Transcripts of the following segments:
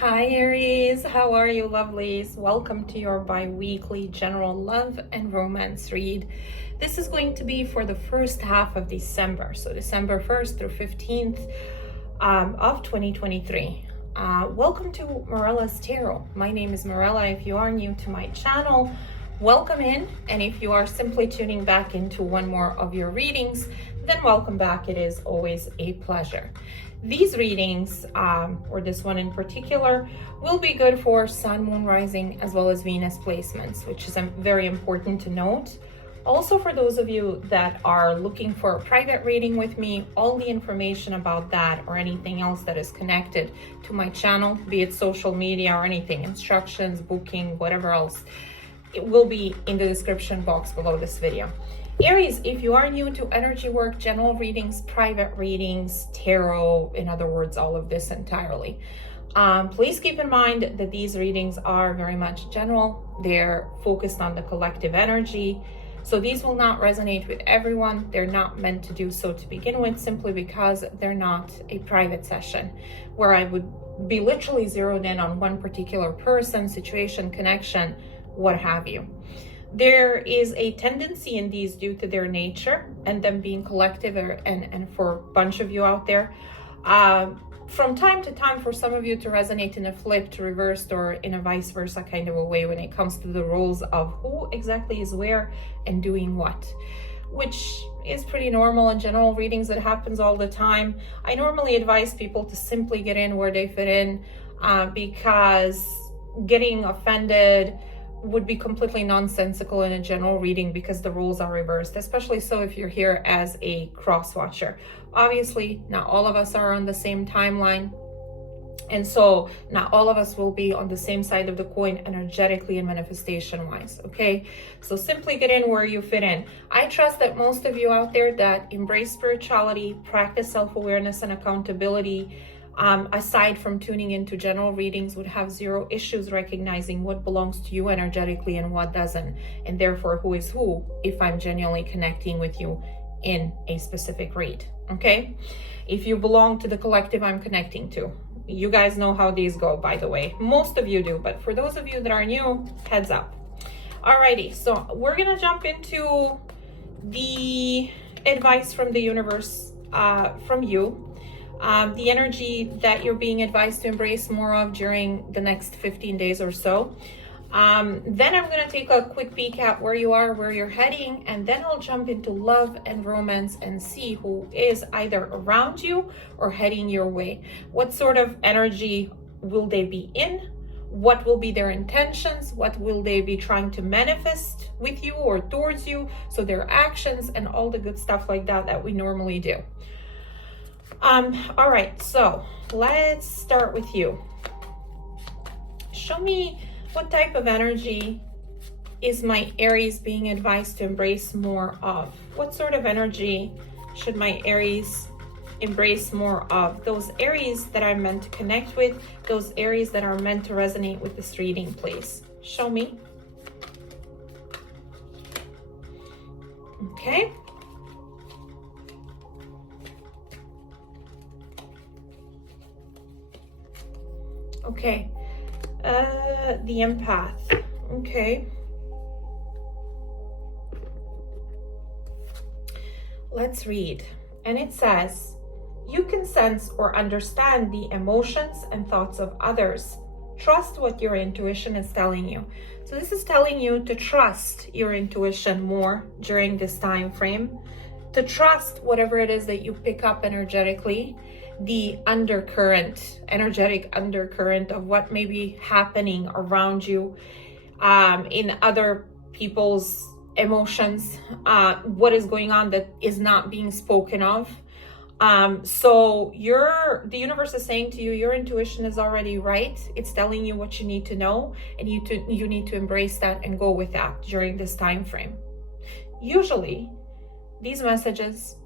Hi Aries, how are you lovelies? Welcome to your bi-weekly general love and romance read. This is going to be for the first half of December, so December 1st through 15th of 2023. Welcome to Morella's Tarot. My name is Morella. If you are new to my channel, welcome in. And if you are simply tuning back into one more of your readings, then welcome back. It is always a pleasure. These readings, or this one in particular, will be good for Sun, Moon, Rising, as well as Venus placements, which is very important to note. Also, for those of you that are looking for a private reading with me, all the information about that or anything else that is connected to my channel, be it social media or anything, instructions, booking, whatever else, it will be in the description box below this video. Aries, if you are new to energy work, general readings, private readings, tarot, in other words, all of this entirely, please keep in mind that these readings are very much general. They're focused on the collective energy. So these will not resonate with everyone. They're not meant to do so to begin with, simply because they're not a private session where I would be literally zeroed in on one particular person, situation, connection, what have you. There is a tendency in these, due to their nature and them being collective, and for a bunch of you out there, from time to time, for some of you to resonate in a flipped, reversed, or in a vice versa kind of a way when it comes to the roles of who exactly is where and doing what, which is pretty normal in general readings. It happens all the time. I normally advise people to simply get in where they fit in, because getting offended would be completely nonsensical in a general reading, because the roles are reversed, especially so if you're here as a cross watcher. Obviously, not all of us are on the same timeline, and so not all of us will be on the same side of the coin energetically and manifestation wise. Okay, so simply get in where you fit in. I trust that most of you out there that embrace spirituality, practice self-awareness and accountability, aside from tuning into general readings, would have zero issues recognizing what belongs to you energetically and what doesn't, and therefore who is who if I'm genuinely connecting with you in a specific read. Okay, if you belong to the collective I'm connecting to, you guys know how these go, by the way. Most of you do, but for those of you that are new, heads up. Alrighty, so we're gonna jump into the advice from the universe, from you. The energy that you're being advised to embrace more of during the next 15 days or so. Then I'm going to take a quick peek at where you are, where you're heading, and then I'll jump into love and romance and see who is either around you or heading your way. What sort of energy will they be in? What will be their intentions? What will they be trying to manifest with you or towards you? So their actions and all the good stuff like that that we normally do. All right, so let's start with you. Show me what type of energy is my Aries being advised to embrace more of? What sort of energy should my Aries embrace more of? Those Aries that I'm meant to connect with, those Aries that are meant to resonate with this reading, please. Show me. Okay. Okay, the empath. Okay, let's read. And it says, you can sense or understand the emotions and thoughts of others. Trust what your intuition is telling you. So this is telling you to trust your intuition more during this time frame, to trust whatever it is that you pick up energetically, the undercurrent, energetic undercurrent of what may be happening around you, in other people's emotions, what is going on that is not being spoken of. So the universe is saying to you, your intuition is already right. It's telling you what you need to know, and you need to embrace that and go with that during this time frame. Usually, these messages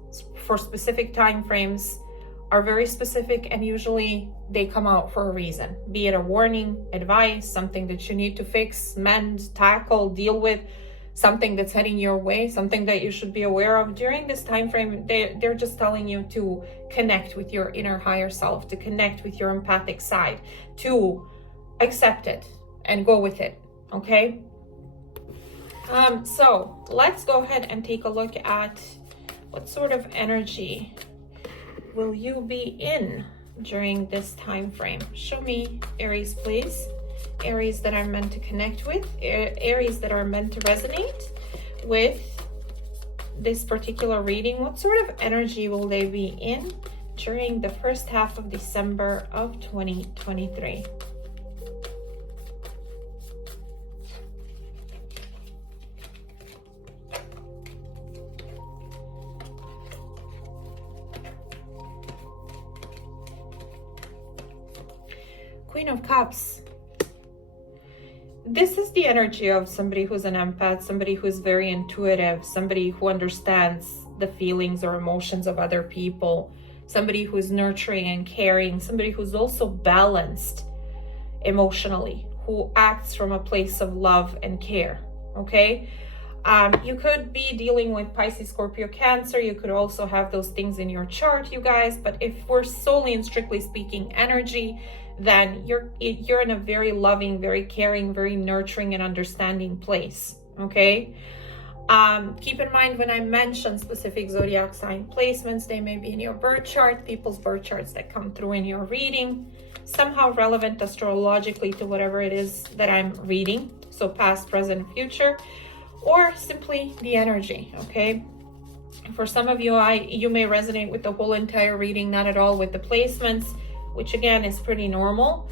for specific time frames are very specific, and usually they come out for a reason, be it a warning, advice, something that you need to fix, mend, tackle, deal with, something that's heading your way, something that you should be aware of during this time frame. They're just telling you to connect with your inner higher self, to connect with your empathic side, to accept it and go with it. Okay, so let's go ahead and take a look at what sort of energy will you be in during this time frame. Show me, Aries, please. Aries that are meant to connect with, Aries that are meant to resonate with this particular reading. What sort of energy will they be in during the first half of December of 2023? Queen of Cups. This is the energy of somebody who's an empath, somebody who's very intuitive, somebody who understands the feelings or emotions of other people, somebody who's nurturing and caring, somebody who's also balanced emotionally, who acts from a place of love and care. Okay, you could be dealing with Pisces, Scorpio, Cancer. You could also have those things in your chart, you guys, but if we're solely and strictly speaking energy, then you're in a very loving, very caring, very nurturing and understanding place. Okay, keep in mind when I mention specific zodiac sign placements, they may be in your birth chart, people's birth charts that come through in your reading, somehow relevant astrologically to whatever it is that I'm reading, so past, present, future, or simply the energy. Okay, for some of you, you may resonate with the whole entire reading, not at all with the placements, which again is pretty normal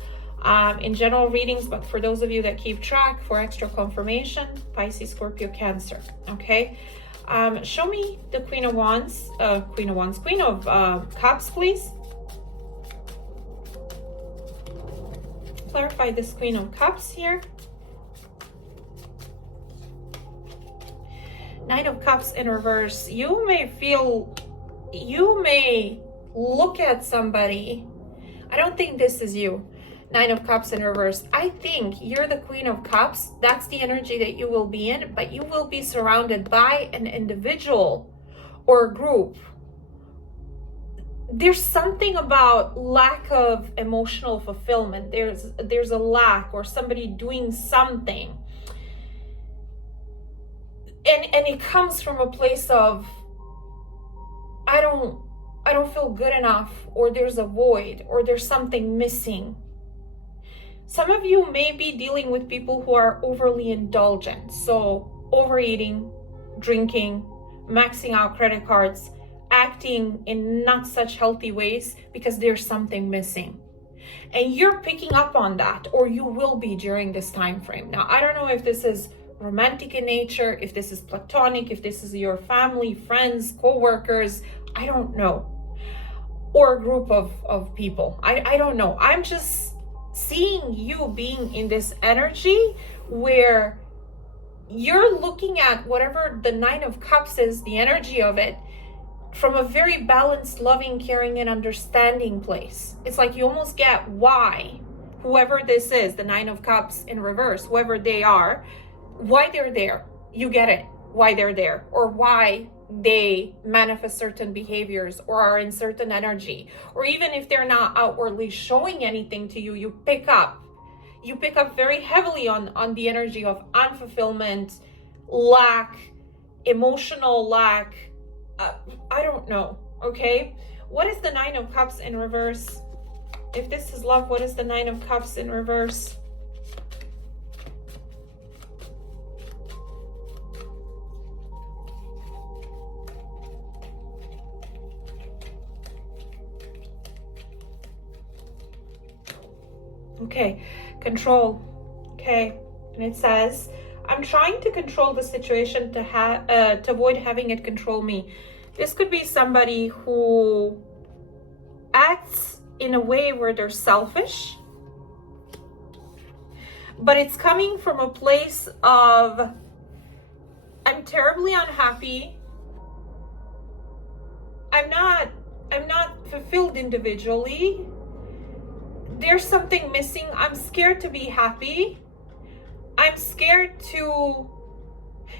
in general readings, but for those of you that keep track, for extra confirmation, Pisces, Scorpio, Cancer. Okay, show me the Queen of Wands, Queen of Cups, please. Clarify this Queen of Cups here. Knight of Cups in reverse. You may look at somebody. I don't think this is you. Nine of Cups in reverse. I think you're the Queen of Cups. That's the energy that you will be in, but you will be surrounded by an individual or a group. There's something about lack of emotional fulfillment. There's a lack, or somebody doing something. And it comes from a place of, I don't feel good enough, or there's a void, or there's something missing. Some of you may be dealing with people who are overly indulgent. So overeating, drinking, maxing out credit cards, acting in not such healthy ways because there's something missing. And you're picking up on that, or you will be during this time frame. Now, I don't know if this is romantic in nature, if this is platonic, if this is your family, friends, co-workers, I don't know. Or a group of people. I don't know. I'm just seeing you being in this energy where you're looking at whatever the Nine of Cups is, the energy of it, from a very balanced, loving, caring, and understanding place. It's like you almost get why whoever this is, the Nine of Cups in reverse, whoever they are, why they're there. You get it, why they're there, or why they manifest certain behaviors or are in certain energy, or even if they're not outwardly showing anything to you, you pick up very heavily on the energy of unfulfillment, lack, emotional lack. I don't know. Okay, what is the Nine of Cups in reverse? If this is love, what is the Nine of Cups in reverse? Okay, control. Okay, and it says, I'm trying to control the situation to avoid having it control me. This could be somebody who acts in a way where they're selfish, but it's coming from a place of, I'm terribly unhappy. I'm not fulfilled individually. There's something missing. I'm scared to be happy. I'm scared to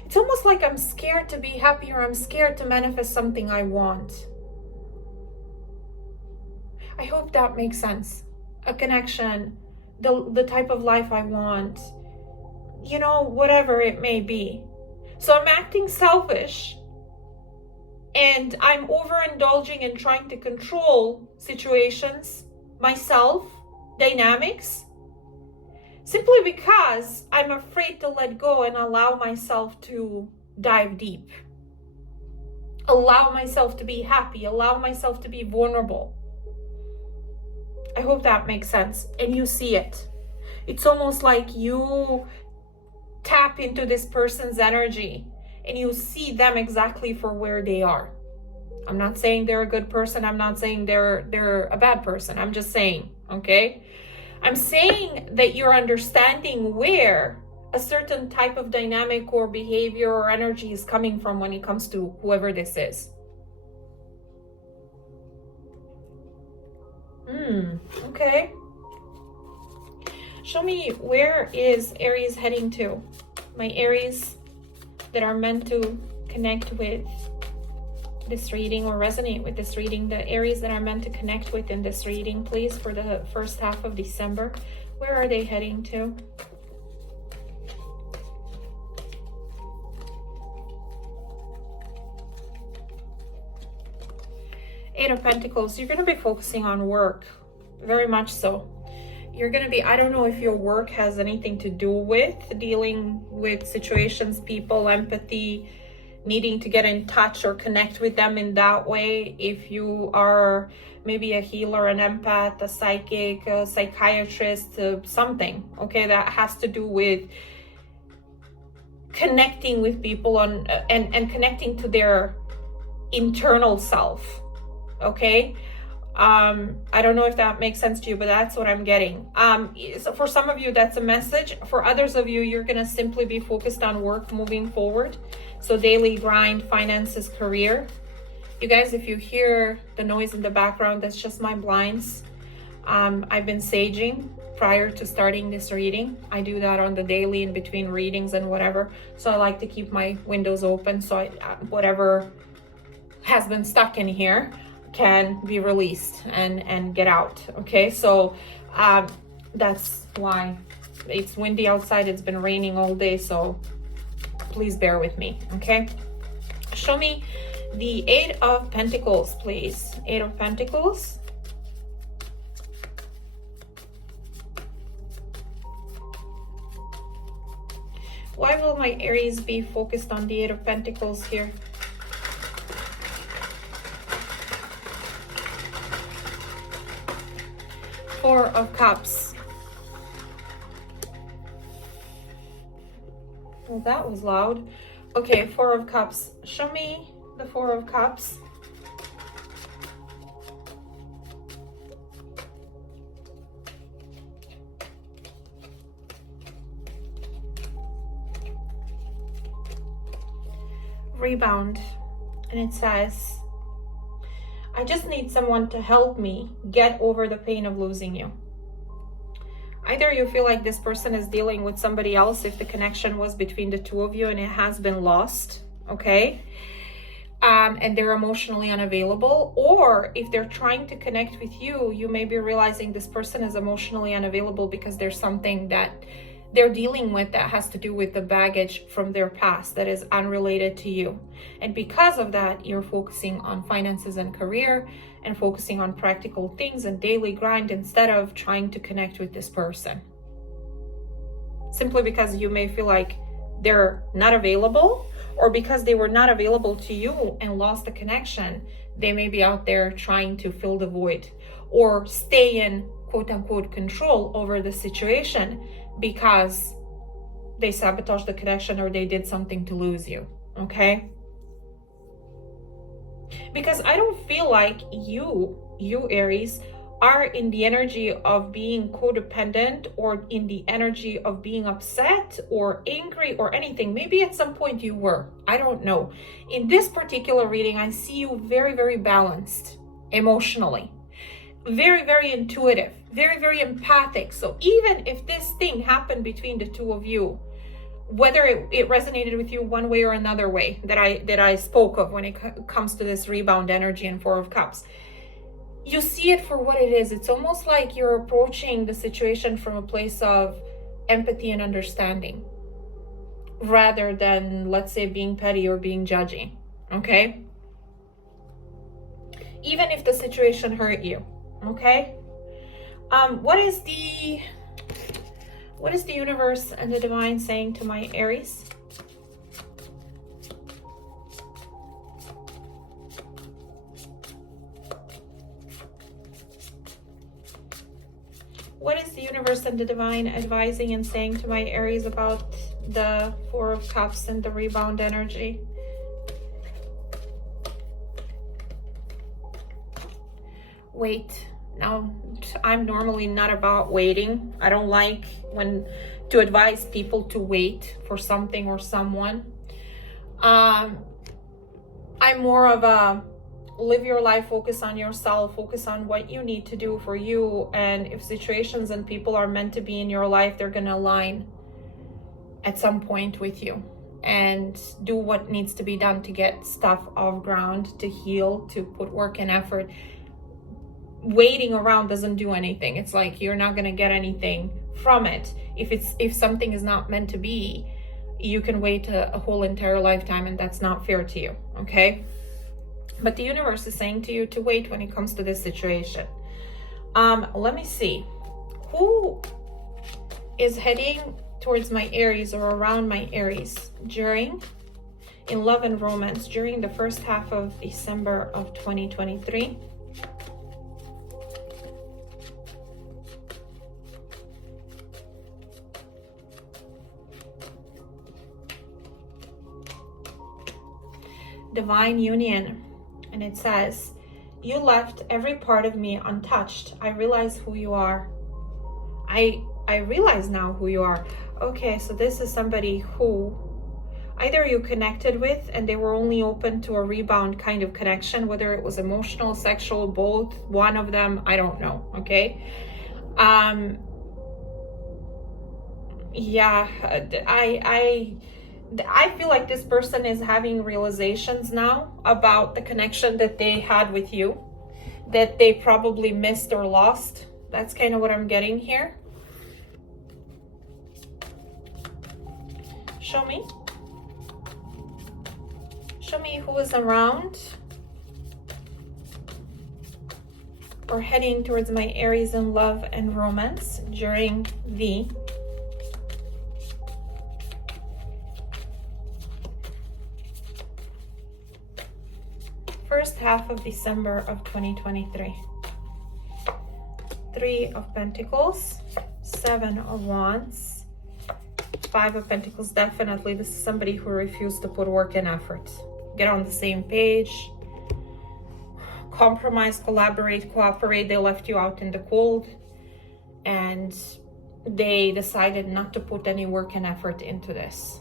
It's almost like I'm scared to be happy, or I'm scared to manifest something I want. I hope that makes sense. A connection, the type of life I want, you know, whatever it may be. So I'm acting selfish, and I'm overindulging and trying to control situations, myself, dynamics, simply because I'm afraid to let go and allow myself to dive deep. Allow myself to be happy, allow myself to be vulnerable. I hope that makes sense. And you see it. It's almost like you tap into this person's energy and you see them exactly for where they are. I'm not saying they're a good person. I'm not saying they're a bad person. I'm just saying, okay? I'm saying that you're understanding where a certain type of dynamic or behavior or energy is coming from when it comes to whoever this is. Okay. Show me, where is Aries heading to? My Aries that are meant to connect with this reading or resonate with this reading, the Aries that are meant to connect with in this reading, please, for the first half of December. Where are they heading to? Eight of Pentacles. You're going to be focusing on work, very much so. You're going to be, I don't know if your work has anything to do with dealing with situations, people, empathy, needing to get in touch or connect with them in that way. If you are maybe a healer, an empath, a psychic, a psychiatrist, something, okay, that has to do with connecting with people on and connecting to their internal self, okay? I don't know if that makes sense to you, but that's what I'm getting. So for some of you, that's a message. For others of you, you're going to simply be focused on work moving forward. So daily grind, finances, career. You guys, if you hear the noise in the background, that's just my blinds. I've been saging prior to starting this reading. I do that on the daily in between readings and whatever. So I like to keep my windows open so whatever has been stuck in here can be released and get out. Okay, so that's why. It's windy outside. It's been raining all day, so please bear with me. Okay, show me the Eight of Pentacles, please. Eight of Pentacles. Why will my Aries be focused on the Eight of Pentacles here? Four of Cups. Well, that was loud. Okay, Four of Cups. Show me the Four of Cups. Rebound. And it says, I just need someone to help me get over the pain of losing you. Either you feel like this person is dealing with somebody else if the connection was between the two of you and it has been lost, okay? And they're emotionally unavailable, or if they're trying to connect with you, you may be realizing this person is emotionally unavailable because there's something that they're dealing with that has to do with the baggage from their past that is unrelated to you. And because of that, you're focusing on finances and career and focusing on practical things and daily grind instead of trying to connect with this person. Simply because you may feel like they're not available, or because they were not available to you and lost the connection, they may be out there trying to fill the void or stay in quote unquote control over the situation because they sabotaged the connection or they did something to lose you, okay? Because I don't feel like you Aries, are in the energy of being codependent or in the energy of being upset or angry or anything. Maybe at some point you were, I don't know. In this particular reading, I see you very, very balanced emotionally. Very, very intuitive, very, very empathic. So even if this thing happened between the two of you, whether it resonated with you one way or another way that I spoke of when it comes to this rebound energy and Four of Cups. You see it for what it is. It's almost like you're approaching the situation from a place of empathy and understanding, rather than, let's say, being petty or being judgy, okay? Even if the situation hurt you, okay? What is the universe and the divine saying to my Aries? What is the universe and the divine advising and saying to my Aries about the Four of Cups and the rebound energy? Wait. Now, I'm normally not about waiting. I don't like to advise people to wait for something or someone. I'm more of a live your life, focus on yourself, focus on what you need to do for you. And if situations and people are meant to be in your life, they're going to align at some point with you and do what needs to be done to get stuff off ground, to heal, to put work and effort. Waiting around doesn't do anything. It's like you're not going to get anything from it. If something is not meant to be, you can wait a whole entire lifetime, and that's not fair to you, okay? But the universe is saying to you to wait when it comes to this situation. Let me see. Who is heading towards my Aries or around my Aries in love and romance during the first half of December of 2023? Divine union. And it says, you left every part of me untouched. I realize who you are. I realize now who you are. Okay, so this is somebody who either you connected with and they were only open to a rebound kind of connection, whether it was emotional, sexual, both, one of them, I don't know, okay? Yeah, I feel like this person is having realizations now about the connection that they had with you, that they probably missed or lost. That's kind of what I'm getting here. Show me who is around or heading towards my Aries in love and romance during the first half of December of 2023. Three of Pentacles, Seven of Wands, Five of Pentacles. Definitely this is somebody who refused to put work and effort. Get on the same page, compromise, collaborate, cooperate. They left you out in the cold and they decided not to put any work and effort into this.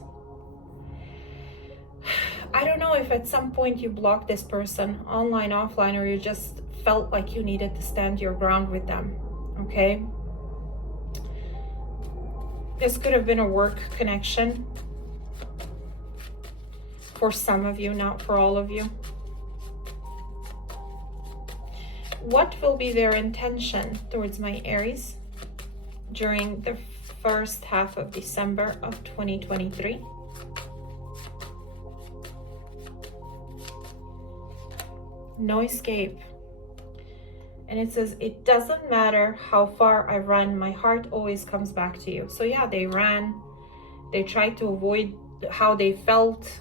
I don't know if at some point you blocked this person online, offline, or you just felt like you needed to stand your ground with them, okay? This could have been a work connection for some of you, not for all of you. What will be their intention towards my Aries during the first half of December of 2023? No escape. And it says, it doesn't matter how far I run, my heart always comes back to you. So yeah, they ran. They tried to avoid how they felt.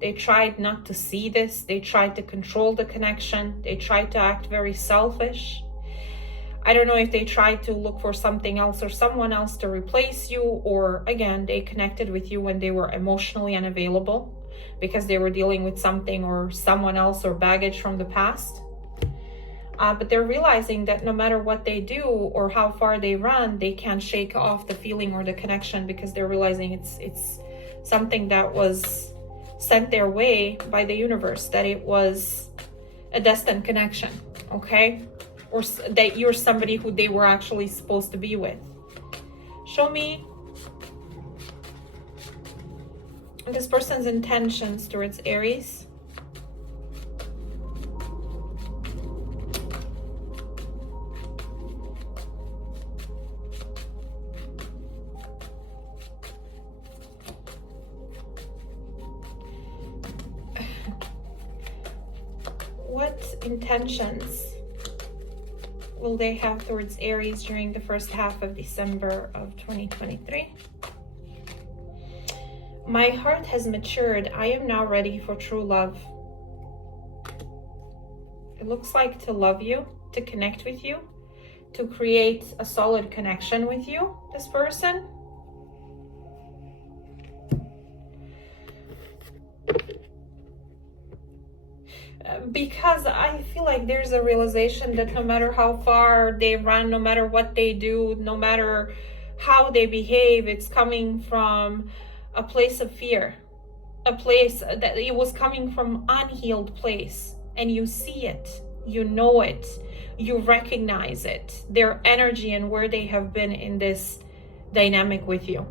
They tried not to see this. They tried to control the connection. They tried to act very selfish. I don't know if they tried to look for something else or someone else to replace you, or again, they connected with you when they were emotionally unavailable because they were dealing with something or someone else or baggage from the past. But they're realizing that no matter what they do or how far they run, they can't shake off the feeling or the connection because they're realizing it's something that was sent their way by the universe, that it was a destined connection, okay? Or that you're somebody who they were actually supposed to be with. Show me this person's intentions towards Aries. What intentions will they have towards Aries during the first half of December of 2023? My heart has matured. I am now ready for true love. It looks like to love you, to connect with you, to create a solid connection with you, this person. Because I feel like there's a realization that no matter how far they run, no matter what they do, no matter how they behave, it's coming from a place of fear, a place that it was coming from unhealed place, and you see it, you know it, you recognize it, their energy and where they have been in this dynamic with you.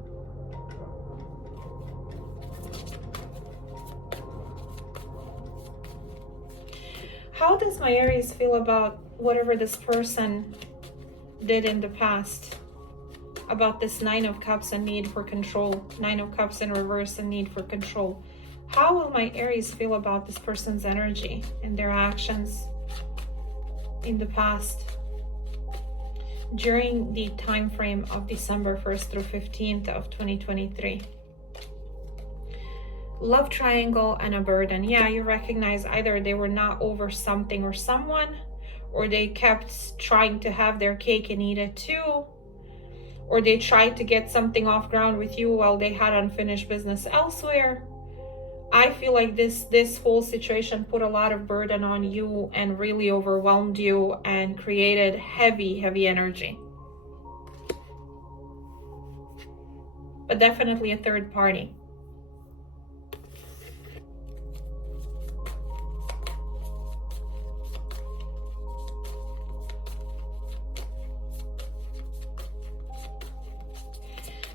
How does my Aries feel about whatever this person did in the past? About this Nine of Cups and need for control, Nine of Cups in reverse and need for control. How will my Aries feel about this person's energy and their actions in the past during the time frame of December 1st through 15th of 2023? Love triangle and a burden. Yeah, you recognize either they were not over something or someone, or they kept trying to have their cake and eat it too, or they tried to get something off ground with you while they had unfinished business elsewhere. I feel like this whole situation put a lot of burden on you and really overwhelmed you and created heavy energy. But definitely a third party.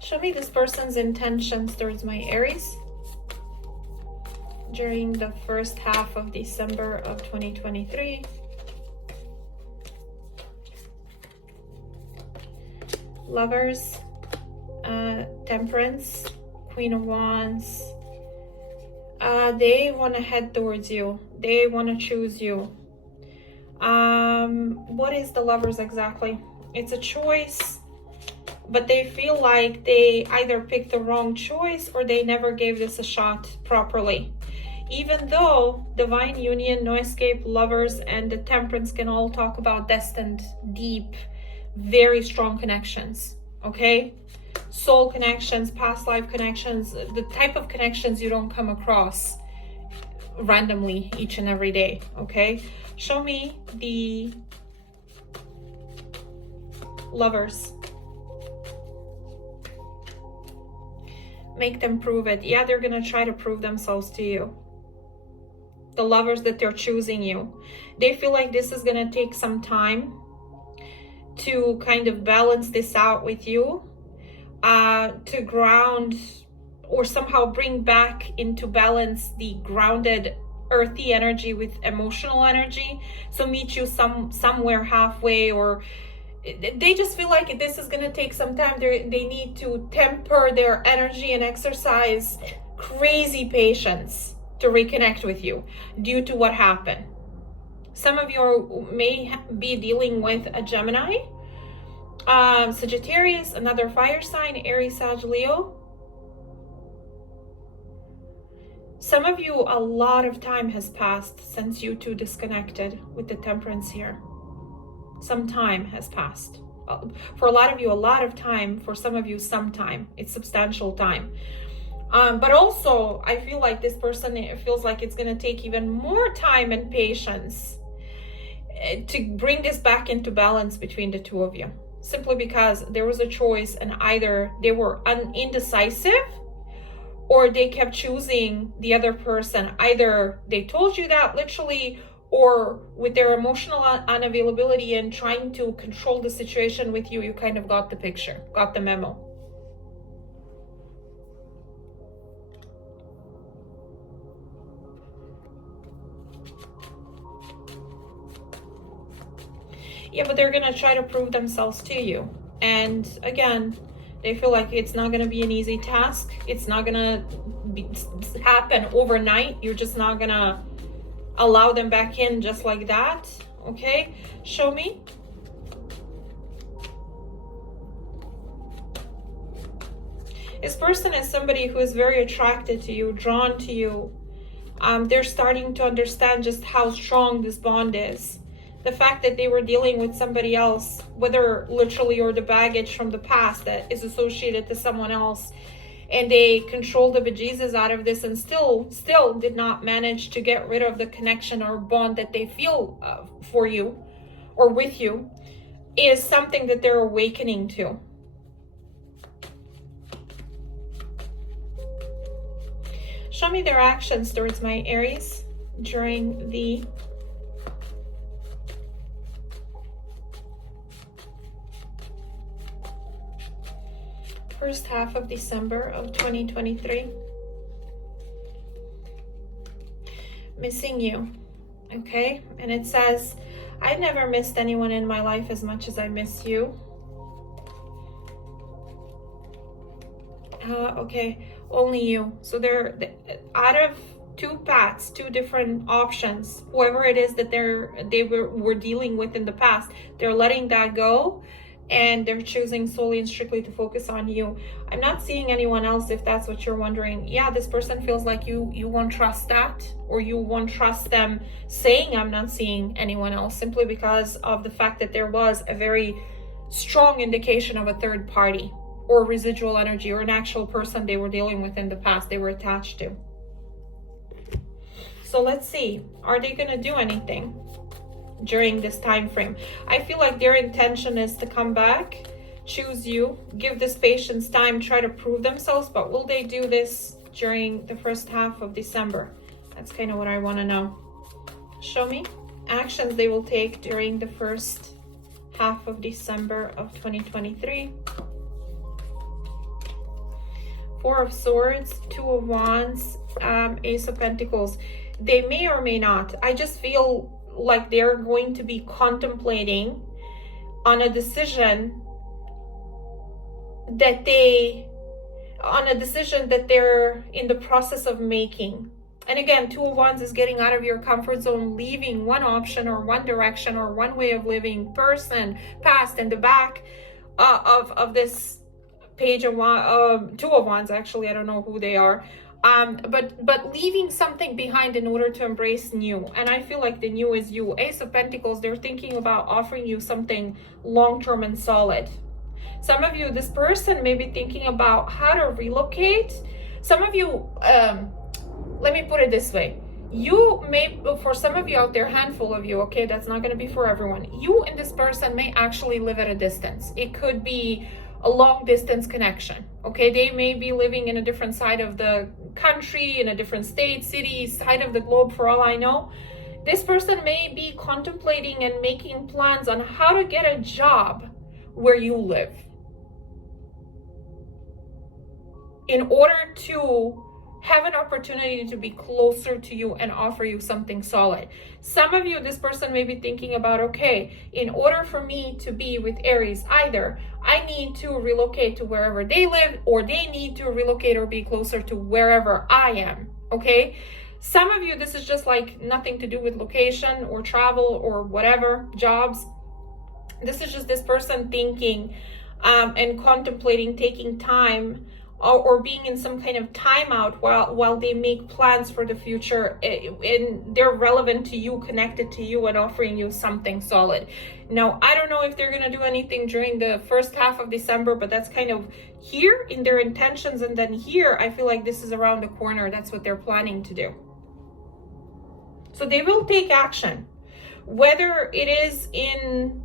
Show me this person's intentions towards my Aries during the first half of December of 2023. Lovers, Temperance, Queen of Wands. They want to head towards you. They want to choose you. What is the Lovers exactly? It's a choice. But they feel like they either picked the wrong choice or they never gave this a shot properly. Even though Divine Union, No Escape, Lovers, and the Temperance can all talk about destined, deep, very strong connections, okay? Soul connections, past life connections, the type of connections you don't come across randomly each and every day, okay? Show me the Lovers. Make them prove it. Yeah, they're gonna try to prove themselves to you. The Lovers that they're choosing you, they feel like this is gonna take some time to kind of balance this out with you, to ground or somehow bring back into balance the grounded earthy energy with emotional energy. So meet you somewhere halfway, or they just feel like this is going to take some time. They need to temper their energy and exercise crazy patience to reconnect with you due to what happened. Some of you may be dealing with a Gemini, Sagittarius, another fire sign, Aries, Sag, Leo. Some of you, a lot of time has passed since you two disconnected with the Temperance here. Some time has passed. For a lot of you, a lot of time. For some of you, some time. It's substantial time. But also, I feel like this person, it feels like it's going to take even more time and patience to bring this back into balance between the two of you. Simply because there was a choice, and either they were indecisive or they kept choosing the other person. Either they told you that literally, or with their emotional unavailability and trying to control the situation with you, you kind of got the picture, got the memo. Yeah, but they're gonna try to prove themselves to you. And again, they feel like it's not gonna be an easy task. It's not gonna happen overnight. You're just not gonna allow them back in just like that. Okay, show me. This person is somebody who is very attracted to you, drawn to you. They're starting to understand just how strong this bond is. The fact that they were dealing with somebody else, whether literally or the baggage from the past that is associated to someone else, and they controlled the bejesus out of this and still did not manage to get rid of the connection or bond that they feel for you or with you, is something that they're awakening to. Show me their actions towards my Aries during the first half of December of 2023. Missing you, okay? And it says, I've never missed anyone in my life as much as I miss you. Okay, only you. So they're out of two paths, two different options. Whoever it is that they were dealing with in the past, they're letting that go, and they're choosing solely and strictly to focus on you. I'm not seeing anyone else, if that's what you're wondering. Yeah, this person feels like you won't trust that, or you won't trust them saying I'm not seeing anyone else, simply because of the fact that there was a very strong indication of a third party or residual energy or an actual person they were dealing with in the past, they were attached to. So let's see, are they going to do anything during this time frame? I feel like their intention is to come back, choose you, give this patience time, try to prove themselves, but will they do this during the first half of December? That's kind of what I want to know. Show me actions they will take during the first half of December of 2023. Four of Swords, Two of Wands, Ace of Pentacles. They may or may not. I just feel like they're going to be contemplating on a decision that they're in the process of making. And again, Two of Wands is getting out of your comfort zone, leaving one option or one direction or one way of living, person, past, and the back of this page of Two of Wands. Actually, I don't know who they are. But leaving something behind in order to embrace new. And I feel like the new is you. Ace of Pentacles, they're thinking about offering you something long-term and solid. Some of you, this person may be thinking about how to relocate. Some of you, let me put it this way. You may, for some of you out there, handful of you, okay, that's not going to be for everyone. You and this person may actually live at a distance. It could be a long distance connection, okay? They may be living in a different side of the country, in a different state, city, side of the globe, for all I know. This person may be contemplating and making plans on how to get a job where you live in order to have an opportunity to be closer to you and offer you something solid. Some of you, this person may be thinking about, okay, in order for me to be with Aries, either I need to relocate to wherever they live, or they need to relocate or be closer to wherever I am, okay? Some of you, this is just like nothing to do with location or travel or whatever, jobs. This is just this person thinking and contemplating taking time or being in some kind of timeout while they make plans for the future, and they're relevant to you, connected to you, and offering you something solid. Now, I don't know if they're going to do anything during the first half of December, but that's kind of here in their intentions. And then here, I feel like this is around the corner. That's what they're planning to do. So they will take action. Whether it is in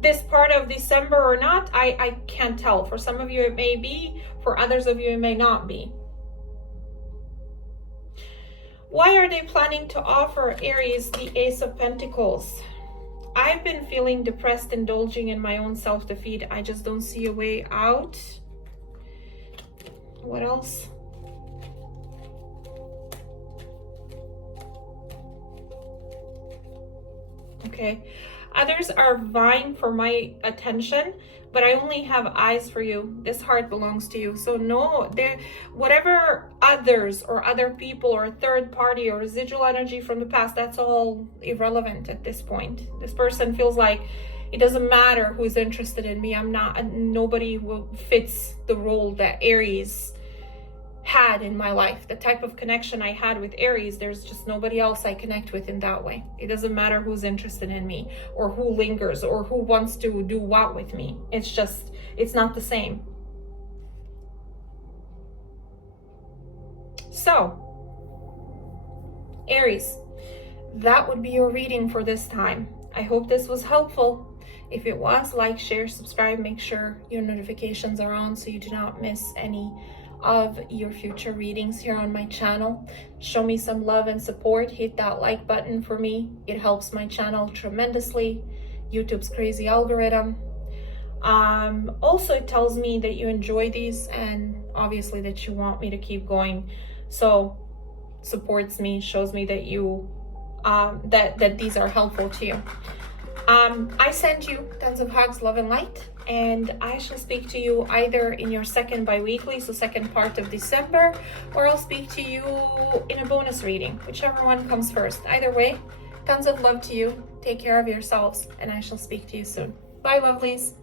this part of December or not, I can't tell. For some of you it may be, for others of you it may not be. Why are they planning to offer Aries the Ace of Pentacles? I've been feeling depressed, indulging in my own self-defeat. I just don't see a way out. What else? Okay. Others are vying for my attention, but I only have eyes for you. This heart belongs to you. So no, there, whatever others or other people or third party or residual energy from the past, that's all irrelevant at this point. This person feels like it doesn't matter who's interested in me. I'm not, nobody fits the role that Aries had in my life. The type of connection I had with Aries, there's just nobody else I connect with in that way. It doesn't matter who's interested in me or who lingers or who wants to do what with me. It's just, it's not the same. So, Aries, that would be your reading for this time. I hope this was helpful. If it was, like, share, subscribe, make sure your notifications are on so you do not miss any of your future readings here on my channel. Show me some love and support. Hit that like button for me. It helps my channel tremendously. YouTube's crazy algorithm. Also, it tells me that you enjoy these and obviously that you want me to keep going. So supports me, shows me that you that these are helpful to you. I send you tons of hugs, love and light, and I shall speak to you either in your second bi-weekly, so second part of December, or I'll speak to you in a bonus reading, whichever one comes first. Either way, tons of love to you. Take care of yourselves, and I shall speak to you soon. Bye, lovelies.